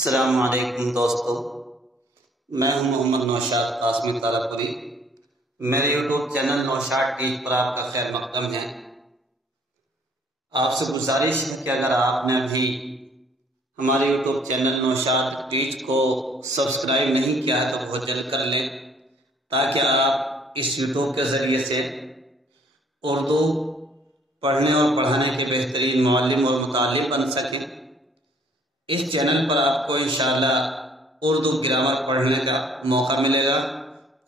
السلام علیکم دوستو، میں ہوں محمد نوشاد قاسمی تالپوری۔ میرے یوٹیوب چینل نوشاد ٹیچ پر آپ کا خیر مقدم ہے۔ آپ سے گزارش ہے کہ اگر آپ نے ابھی ہمارے یوٹیوب چینل نوشاد ٹیچ کو سبسکرائب نہیں کیا ہے تو بہت جلد کر لیں، تاکہ آپ اس یوٹیوب کے ذریعے سے اردو پڑھنے اور پڑھانے کے بہترین معلم اور متعلم بن سکیں۔ اس چینل پر آپ کو انشاءاللہ اردو گرامر پڑھنے کا موقع ملے گا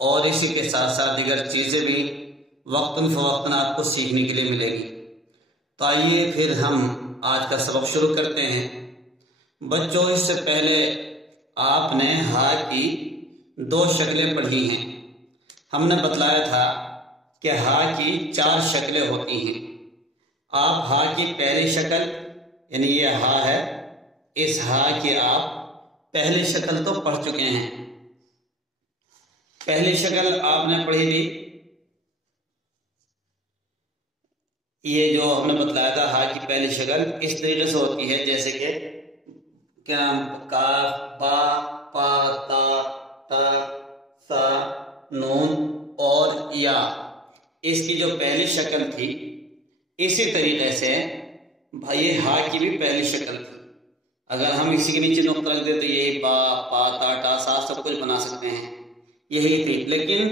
اور اسی کے ساتھ ساتھ دیگر چیزیں بھی وقتاً فوقتاً آپ کو سیکھنے کے لیے ملے گی۔ تو آئیے پھر ہم آج کا سبق شروع کرتے ہیں۔ بچوں، اس سے پہلے آپ نے ہا کی 2 شکلیں پڑھی ہیں۔ ہم نے بتلایا تھا کہ ہا کی 4 شکلیں ہوتی ہیں۔ آپ ہا کی پہلی شکل، یعنی یہ ہا ہے، اس ہا کی آپ پہلی شکل تو پڑھ چکے ہیں۔ پہلی شکل آپ نے پڑھی تھی، یہ جو ہم نے بتلایا تھا ہا کی پہلی شکل اس طریقے سے ہوتی ہے، جیسے کہ کاف، با، پا، تا، تا، سا، نون اور یا۔ اس کی جو پہلی شکل تھی، اسی طریقے سے بھائی ہا کی بھی پہلی شکل تھی۔ اگر ہم اسی کے نیچے نقطہ رکھ دیں تو یہ با، پا، تا، ٹا، سا سب کچھ بنا سکتے ہیں، یہی تھی۔ لیکن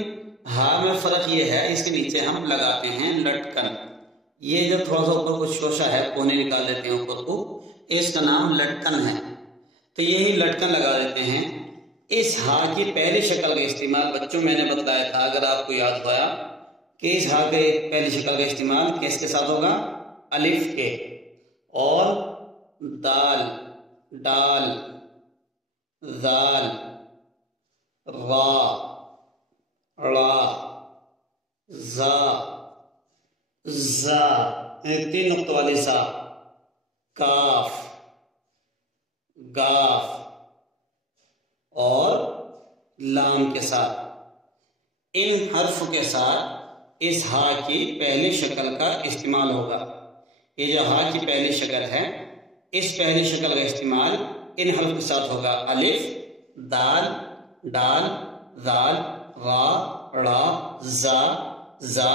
ہا میں فرق یہ ہے، اس کے نیچے ہم لگاتے ہیں لٹکن۔ یہ جو تھوڑا سا اوپر کچھ شوشہ ہے، کونے نکال دیتے ہیں اوپر کو، اس کا نام لٹکن ہے۔ تو یہی لٹکن لگا دیتے ہیں۔ اس ہا کی پہلی شکل کا استعمال بچوں میں نے بتایا تھا، اگر آپ کو یاد ہوا کہ اس ہا کے پہلی شکل کا استعمال کس کے ساتھ ہوگا؟ الف کے، اور دال، ڈال، ذال، را، ڑا، زا، زا، 3 نقطوں والی سا، کاف، گاف اور لام کے ساتھ۔ ان حرف کے ساتھ اس ہا کی پہلی شکل کا استعمال ہوگا۔ یہ جو ہا کی پہلی شکل ہے، اس پہلی شکل کا استعمال ان حرف کے ساتھ ہوگا: الف، دال، ڈال، ذال، را، ڑا، زا، زا،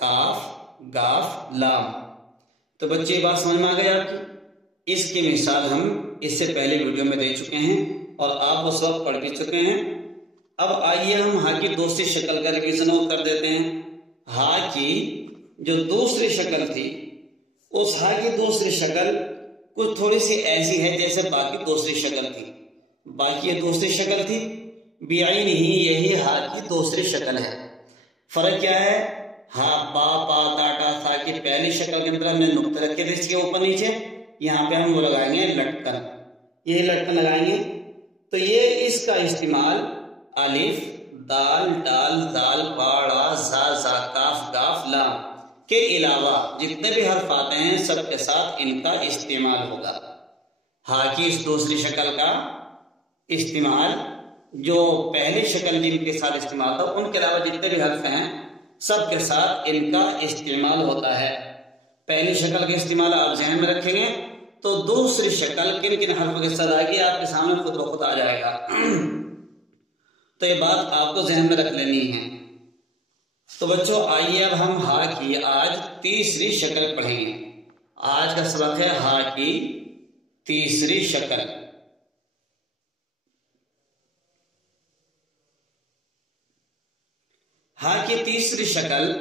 کاف، گاف، لام۔ تو بچے یہ بات سمجھ میں آ گئی آپ کی؟ اس کی مثال ہم اس سے پہلے ویڈیو میں دے چکے ہیں اور آپ اس وقت پڑھ بھی چکے ہیں۔ اب آئیے ہم ہا کی دوسری شکل کا ریویژن اور کر دیتے ہیں۔ ہا کی جو دوسری شکل تھی، اس ہا کی دوسری شکل کچھ تھوڑی سی ایسی ہے جیسے باقی دوسری شکل تھی۔ باقی یہ دوسری شکل تھی، بعین ہی یہی ہا کی دوسری شکل ہے۔ فرق کیا ہے؟ ہا، با، پا، تا، ٹا، سا کی پہلی شکل کے اندر ہم نے نقطے رکھے تھے اس کے اوپر نیچے، یہاں پہ ہم وہ لگائیں گے لٹکن، یہ لٹکن لگائیں گے۔ تو یہ اس کا استعمال الف، دال، ڈال، ذال، با، ڑا، زا، زا، کاف، گاف، لام کے علاوہ جتنے بھی حرف آتے ہیں سب کے ساتھ ان کا استعمال ہوگا۔ ہا کی اس دوسری شکل کا استعمال جو پہلی شکل جن کے ساتھ استعمال تھا، ان کے علاوہ جتنے بھی حرف ہیں سب کے ساتھ ان کا استعمال ہوتا ہے۔ پہلی شکل کا استعمال آپ ذہن میں رکھیں گے تو دوسری شکل کن کن حرف کے ساتھ آئے گی آپ کے سامنے خود بخود آ جائے گا۔ تو یہ بات آپ کو ذہن میں رکھ لینی ہے۔ تو بچوں آئیے اب ہم ہا کی آج تیسری شکل پڑھیں گے۔ آج کا سبق ہے ہا کی تیسری شکل۔ ہا کی تیسری شکل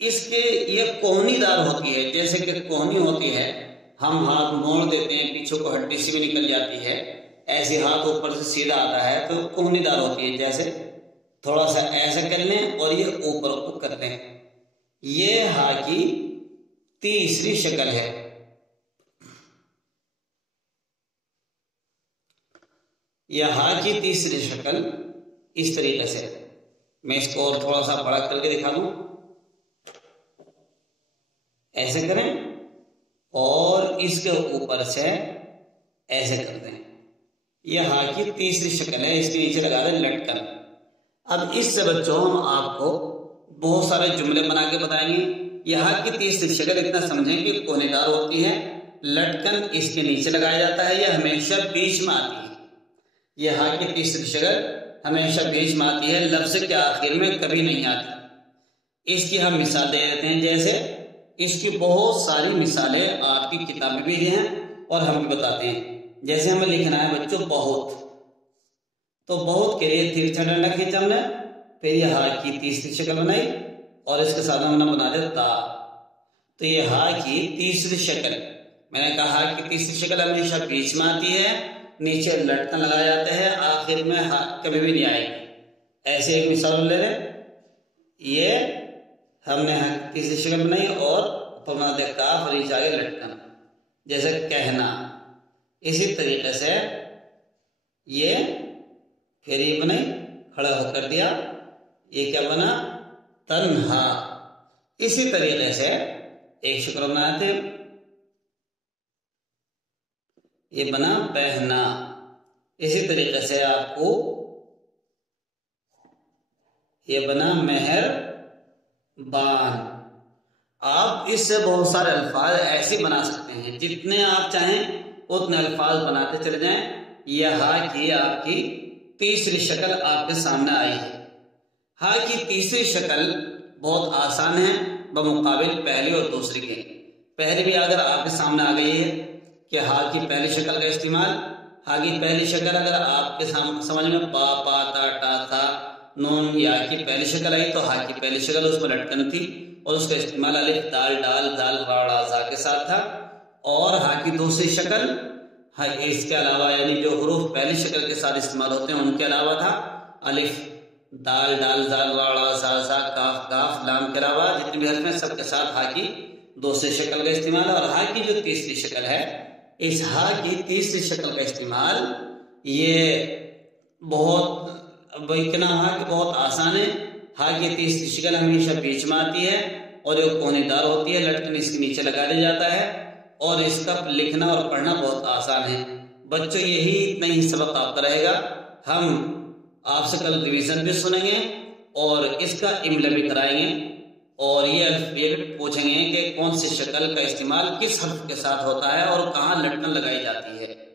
اس کے یہ کوہنی دار ہوتی ہے، جیسے کہ کوہنی ہوتی ہے، ہم ہاتھ موڑ دیتے ہیں، پیچھے کو ہڈی سی بھی نکل جاتی ہے، ایسے ہاتھ اوپر سے سیدھا آتا ہے تو کوہنی دار ہوتی ہے۔ جیسے تھوڑا سا ایسا کر لیں اور یہ اوپر کو کر لیں، یہ ہا کی تیسری شکل ہے۔ یہ ہا کی تیسری شکل اس طریقے سے، میں اس کو اور تھوڑا سا بڑا کر کے دکھا دوں، ایسے کریں اور اس کے اوپر سے ایسے کر دیں۔ یہ ہا کی تیسری شکل ہے، اس کے نیچے لگا دیں لٹکن۔ اب اس سے بچوں ہم آپ کو بہت سارے جملے بنا کے بتائیں گے۔ یہ ہا کی تیسری شکل اتنا سمجھیں کہ کونے دار ہوتی ہے، لٹکن اس کے نیچے لگایا جاتا ہے، یہ ہمیشہ بیچ میں آتی ہے، یہ ہا کی تیسری شکل ہمیشہ بیچ میں آتی ہے، لفظ کے آخر میں کبھی نہیں آتی۔ اس کی ہم مثال دے دیتے ہیں، جیسے اس کی بہت ساری مثالیں آپ کی کتابیں بھی ہیں اور ہم بھی بتاتے ہیں۔ جیسے ہمیں لکھنا ہے بچوں بہت، تو بہت کے لیے ترچھا ڈنڈا کھینچا ہم نے، پھر یہ ہا کی تیسری شکل بنائی اور اس کے ساتھ ہم نے بنا دیا تا۔ تو یہ ہا کی تیسری شکل، میں نے کہا کہ تیسری شکل ہمیشہ بیچ میں آتی ہے، نیچے لٹکن لگایا جاتا ہے، آخر میں ہا کبھی بھی نہیں آئے گی۔ ایسے ایک مثال لے لیں، یہ ہم نے تیسری شکل بنائی اور اوپر بنا دیا کاف اور نیچے آگے لٹکن، جیسے کہنا۔ اسی طریقے سے یہ پھر یہ بنائی، کھڑا ہو کر دیا، یہ کیا بنا؟ تنہا۔ اسی طریقے سے ایک شکل بنایا تھے، یہ بنا پہنا۔ اسی طریقے سے آپ کو یہ بنا مہربان۔ آپ اس سے بہت سارے الفاظ ایسے بنا سکتے ہیں، جتنے آپ چاہیں اتنے الفاظ بناتے چلے جائیں۔ یہ ہا کی آپ کی تیسری شکل آپ کے سامنے آئی ہے۔ ہا کی تیسری شکل بہت آسان ہے بمقابل پہلی اور دوسری کے۔ پہلی بھی اگر آپ کے سامنے آ گئی ہے کہ ہا کی پہلی شکل کا استعمال، ہا کی پہلی شکل اگر آپ کے سمجھ میں پا پا تا ٹا تھا نون یا کی پہلی شکل آئی، تو ہا کی پہلی شکل اس میں لٹکن تھی اور اس کا استعمال الف دال ڈال دال راڑا زا کے ساتھ تھا۔ اور ہا کی دوسری شکل اس کے علاوہ یعنی جو حروف پہلی شکل کے ساتھ استعمال ہوتے ہیں ان کے علاوہ تھا الف دال ڈال زال راڑا زا زا کاف کاف لام کے علاوہ جتنے بھی حرف ہیں سب کے ساتھ ہا کی دوسری شکل کا استعمال ہے۔ اور ہا کی جو تیسری شکل ہے، اس ہا کی تیسری شکل کا استعمال یہ بہت بہت آسان ہے۔ ہا کی تیسری شکل ہمیشہ بیچ میں آتی ہے اور جو کونے دار ہوتی ہے، لٹکن اس کے نیچے لگا دیا جاتا ہے اور اس کا لکھنا اور پڑھنا بہت آسان ہے۔ بچوں یہی اتنا ہی سبق آپ کا رہے گا۔ ہم آپ سے کل ریویژن بھی سنیں گے اور اس کا املا بھی کرائیں گے، اور یہ بھی پوچھیں گے کہ کون سی شکل کا استعمال کس حرف کے ساتھ ہوتا ہے اور کہاں لٹکن لگائی جاتی ہے۔